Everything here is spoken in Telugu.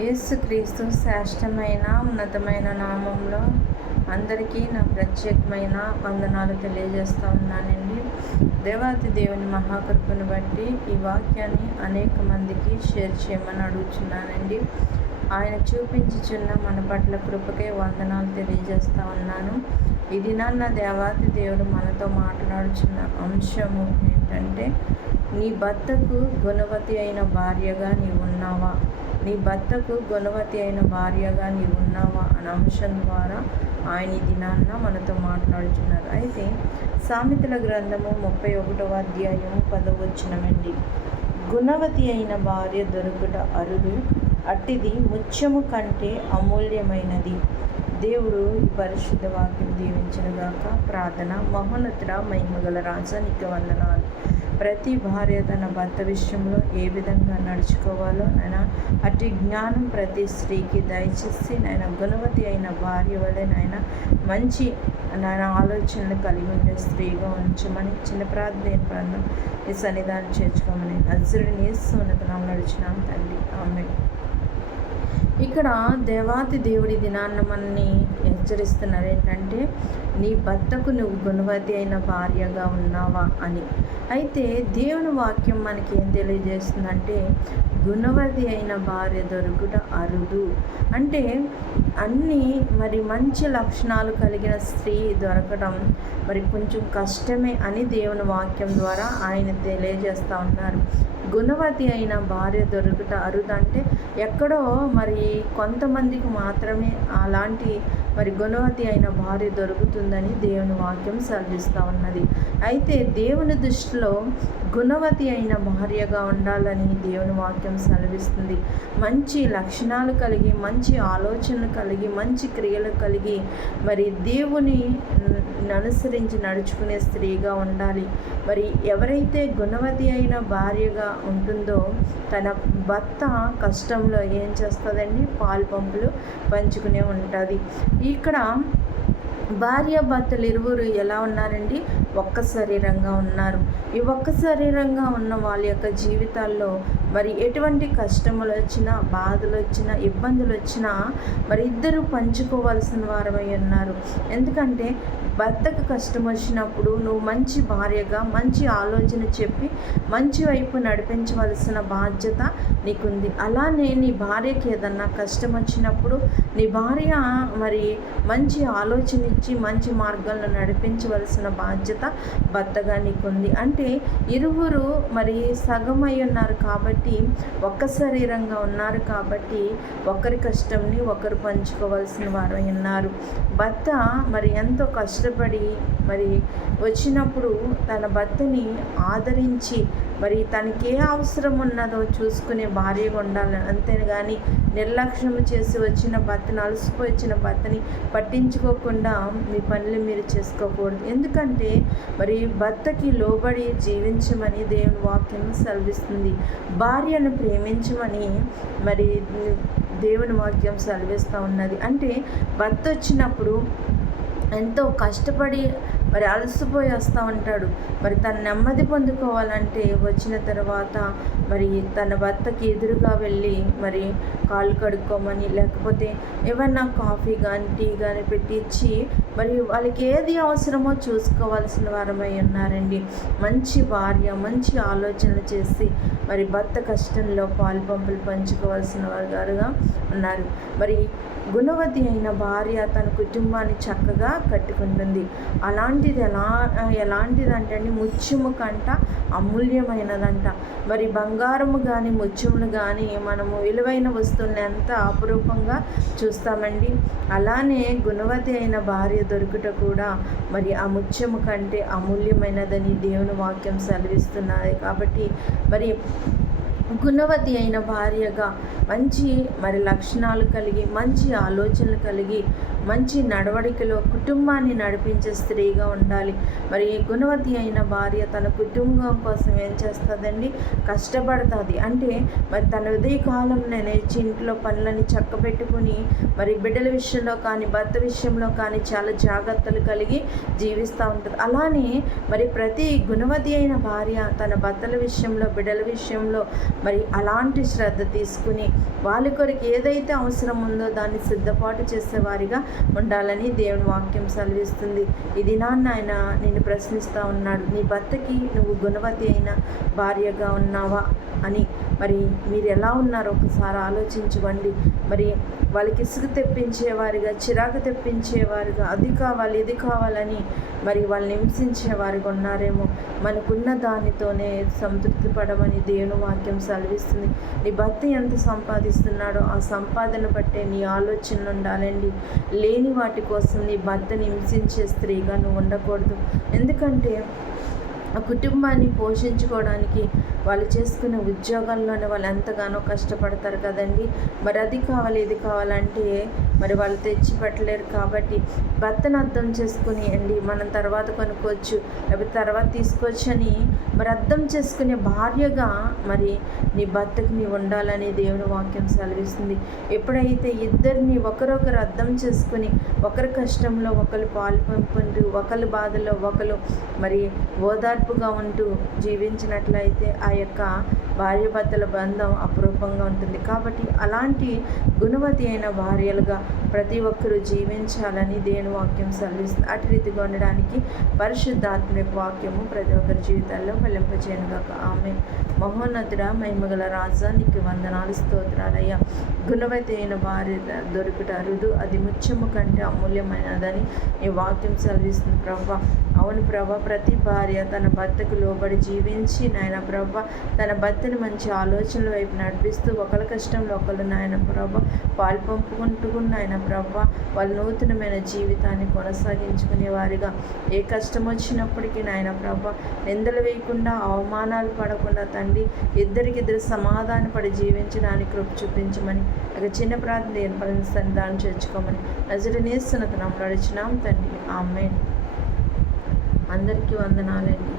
యేసుక్రీస్తు శ్రేష్టమైన ఉన్నతమైన నామంలో అందరికీ నా ప్రత్యేకమైన వందనాలు తెలియజేస్తూ ఉన్నానండి. దేవాతి దేవుని మహాకృపను బట్టి ఈ వాక్యాన్ని అనేక మందికి షేర్ చేయమని అడుగుతున్నానండి. ఆయన చూపించుచున్న మన పట్ల కృపకే వందనాలు తెలియజేస్తూ ఉన్నాను. ఇది నాన్న దేవాతి దేవుడు మనతో మాట్లాడుచున్న అంశము ఏంటంటే, నీ భర్తకు గుణవతి అయిన భార్యగా నీవున్నావా? నీ భర్తకు గుణవతి అయిన భార్యగా నీవున్నావా అనే అంశం ద్వారా ఆయన ఈ దినాన్న మనతో మాట్లాడుతున్నారు. అయితే సామెతల గ్రంథము 31వ అధ్యాయము 10వ వచనమండి. గుణవతి అయిన భార్య దొరుకుట అరుదు, అట్టిది ముత్యము కంటే అమూల్యమైనది. దేవుడు ఈ పరిశుద్ధ వాక్యం దీవించునుగాక. ప్రార్థన. మహోన్నతుడా, మహిమగల రాజా, నీకు వందనాలు. ప్రతి భార్య తన భర్త విషయంలో ఏ విధంగా నడుచుకోవాలో నాయన అటు జ్ఞానం ప్రతి స్త్రీకి దయచేసి నాయన గుణవతి అయిన భార్య వలె నాయన మంచి నాయన ఆలోచనలు కలిగి ఉండే స్త్రీగా ఉంచమని చిన్న ప్రార్థన ఈ సన్నిధానం చేర్చుకోమని నజరుడిని యేసు నామములో నడిచినాం తండ్రి, ఆమేన్. ఇక్కడ దేవాతి దేవుడి దినాన్న మనని హెచ్చరిస్తున్నారు ఏంటంటే, నీ భర్తకు నువ్వు గుణవతి అయిన భార్యగా ఉన్నావా అని. అయితే దేవుని వాక్యం మనకి ఏం తెలియజేస్తుందంటే, గుణవతి అయిన భార్య దొరుకుట అరుదు అంటే అన్నీ మంచి లక్షణాలు కలిగిన స్త్రీ దొరకడం కొంచెం కష్టమే అని దేవుని వాక్యం ద్వారా ఆయన తెలియజేస్తూ ఉన్నారు. గుణవతి అయిన భార్య దొరుకుట అరుదు అంటే ఎక్కడో కొంతమందికి మాత్రమే అలాంటి గుణవతి అయిన భార్య దొరుకుతుందని దేవుని వాక్యం సెలవిస్తూ ఉన్నది. అయితే దేవుని దృష్టిలో గుణవతి అయిన భార్యగా ఉండాలని దేవుని వాక్యం సెలవిస్తుంది. మంచి లక్షణాలు కలిగి, మంచి ఆలోచనలు కలిగి, మంచి క్రియలు కలిగి దేవుని అనుసరించి నడుచుకునే స్త్రీగా ఉండాలి. ఎవరైతే గుణవతి అయిన భార్యగా ఉంటుందో తన భర్త కష్టంలో ఏం చేస్తుందండి, పాలు పంపులు పంచుకునే ఉంటుంది. ఇక్కడ భార్య భర్తలు ఇరువురు ఎలా ఉన్నారండి? ఒక్క శరీరంగా ఉన్నారు. ఈ ఒక్క శరీరంగా ఉన్న వాళ్ళ యొక్క జీవితాల్లో ఎటువంటి కష్టములు వచ్చినా, బాధలు వచ్చినా, ఇబ్బందులు వచ్చినా ఇద్దరు పంచుకోవాల్సిన వారమై ఉన్నారు. ఎందుకంటే భర్తకు కష్టం వచ్చినప్పుడు నువ్వు మంచి భార్యగా మంచి ఆలోచన చెప్పి మంచి వైపు నడిపించవలసిన బాధ్యత నీకుంది. అలానే నీ భార్యకి ఏదన్నా కష్టం వచ్చినప్పుడు నీ భార్య మంచి ఆలోచన ఇచ్చి మంచి మార్గాలను నడిపించవలసిన బాధ్యత భర్తగా నీకుంది. అంటే ఇరువురు సగమై ఉన్నారు కాబట్టి, ఒక్క శరీరంగా ఉన్నారు కాబట్టి ఒకరి కష్టంని ఒకరు పంచుకోవాల్సిన వారు ఉన్నారు. భర్త ఎంతో కష్టపడి వచ్చినప్పుడు తన భర్తని ఆదరించి తనకి ఏ అవసరం ఉన్నదో చూసుకునే భార్యగా ఉండాలి. అంతేగాని నిర్లక్ష్యం చేసి వచ్చిన భర్తని, అలసిపోయి వచ్చిన భర్తని పట్టించుకోకుండా మీ పనులు మీరు చేసుకోకూడదు. ఎందుకంటే భర్తకి లోబడి జీవించమని దేవుని వాక్యం సెలవిస్తుంది. భార్యను ప్రేమించమని దేవుని వాక్యం సెలవిస్తూ ఉన్నది. అంటే భర్త వచ్చినప్పుడు ఎంతో కష్టపడి అలసిపోయి వస్తూ ఉంటాడు. తన నెమ్మది పొందుకోవాలంటే వచ్చిన తర్వాత తన భర్తకి ఎదురుగా వెళ్ళి కాళ్ళు కడుక్కోమని, లేకపోతే ఏమన్నా కాఫీ కానీ టీ కానీ పెట్టించి వాళ్ళకి ఏది అవసరమో చూసుకోవాల్సిన వారమై ఉన్నారండి. మంచి భార్య మంచి ఆలోచనలు చేసి భర్త కష్టంలో పాలు పంపులు పంచుకోవాల్సిన వారుగా ఉన్నారు. గుణవతి అయిన భార్య తన కుటుంబాన్ని చక్కగా కట్టుకుంటుంది. అలాంటిది ఎలాంటిదంటే ముత్యము కంట అమూల్యమైనదంట. బంగారము కానీ ముత్యములు కానీ మనము విలువైన వస్తువుని ఎంత అపురూపంగా చూస్తామండి. అలానే గుణవతి అయిన భార్య దొరుకుట కూడా ఆ ముత్యము కంటే అమూల్యమైనదని దేవుని వాక్యం సెలవిస్తున్నది. కాబట్టి గుణవతి అయిన భార్యగా మంచి లక్షణాలు కలిగి, మంచి ఆలోచనలు కలిగి మంచి నడవడికలో కుటుంబాన్ని నడిపించే స్త్రీగా ఉండాలి. మరి గుణవతి అయిన భార్య తన కుటుంబం కోసం ఏం చేస్తుందండి? కష్టపడుతుంది. అంటే మరి తన ఉదయ కాలంలో లేచి ఇంట్లో పనులని చక్కబెట్టుకుని మరి బిడ్డల విషయంలో కానీ భర్త విషయంలో కానీ చాలా జాగ్రత్తలు కలిగి జీవిస్తూ ఉంటుంది. అలానే మరి ప్రతి గుణవతి అయిన భార్య తన భర్తల విషయంలో బిడ్డల విషయంలో మరి అలాంటి శ్రద్ధ తీసుకుని వాళ్ళ కొరకు ఏదైతే అవసరం ఉందో దాన్ని సిద్ధపాటు చేసేవారిగా ఉండాలని దేవుని వాక్యం సెలవిస్తుంది. ఇది ఆయన నేను ప్రశ్నిస్తూ ఉన్నాడు, నీ భర్తకి నువ్వు గుణవతి అయిన భార్యగా ఉన్నావా అని. మరి మీరు ఎలా ఉన్నారో ఒకసారి ఆలోచించుకోండి. మరి వాళ్ళకి ఇసుగు తెప్పించేవారిగా, చిరాకు తెప్పించేవారిగా, అది కావాలి ఇది కావాలని మరి వాళ్ళని హింసించేవారిగా ఉన్నారేమో. మనకున్న దానితోనే సంతృప్తి పడమని దేవుని వాక్యం సెలవిస్తుంది. నీ భర్త ఎంత సంపాదిస్తున్నాడో ఆ సంపాదన బట్టే నీ ఆలోచనలు ఉండాలండి. లేని వాటి కోసం నీ భర్తని హింసించే స్త్రీగా నువ్వు ఉండకూడదు. ఎందుకంటే ఆ కుటుంబాన్ని పోషించుకోవడానికి వాళ్ళు చేసుకునే ఉద్యోగాల్లోనే వాళ్ళు ఎంతగానో కష్టపడతారు కదండి. మరి అది కావాలి ఇది కావాలంటే మరి వాళ్ళు తెచ్చి పెట్టలేరు. కాబట్టి భర్తను అర్థం చేసుకుని మనం తర్వాత కొనుక్కోవచ్చు లేకపోతే తర్వాత తీసుకోవచ్చు అని మరి అర్థం చేసుకునే భార్యగా మరి నీ భర్తకు నీ ఉండాలని దేవుని వాక్యం సెలవిస్తుంది. ఎప్పుడైతే ఇద్దరిని ఒకరొకరు అర్థం చేసుకుని ఒకరి కష్టంలో ఒకరు పాలు పంపుకుంటూ ఒకరి బాధలో ఒకరు మరి ఓదార్పుగా ఉంటూ జీవించినట్లయితే ఆ యొక్క భార్యాభర్తల బంధం అపురూపంగా ఉంటుంది. కాబట్టి అలాంటి గుణవతి అయిన భార్యలుగా ప్రతి ఒక్కరూ జీవించాలని దేవుని వాక్యం సెలవిస్తుంది. అటు రీతిగా ఉండడానికి పరిశుద్ధాత్మ వాక్యము ప్రతి ఒక్కరి జీవితాల్లో ఫలింపజేయనుగాక. ఆమె మహోన్నతుడ మహిమగల రాజా నీకు వందనాలు స్తోత్రాలయ్యా. గుణవతి అయిన భార్య దొరుకుట అరుదు, అది ముత్యము కంటే అమూల్యమైనదని ఈ వాక్యం సెలవిస్తుంది ప్రభా. అవును ప్రభా, ప్రతి భార్య తన భర్తకు లోబడి జీవించి నాయన ప్రభా తన భర్తని మంచి ఆలోచనల వైపు నడిపిస్తూ ఒకరి కష్టంలో ఒకరు నాయన ప్రభా పాలు పంపుకుంటూ నాయన ప్రభా వాళ్ళ నూతనమైన జీవితాన్ని కొనసాగించుకునే వారిగా ఏ కష్టం వచ్చినప్పటికీ నాయన ప్రభా నిందలు వేయకుండా అవమానాలు పడకుండా తండ్రి ఇద్దరికిద్దరు సమాధాన పడి జీవించడానికి కృప చూపించమని ఒక చిన్న ప్రార్థన ఏర్పడిన సంధానం చేర్చుకోమని నజరేయునేసు నామములో అడుగుచున్నాం తండ్రి. ఆమేన్. అందరికీ వందనాలండి.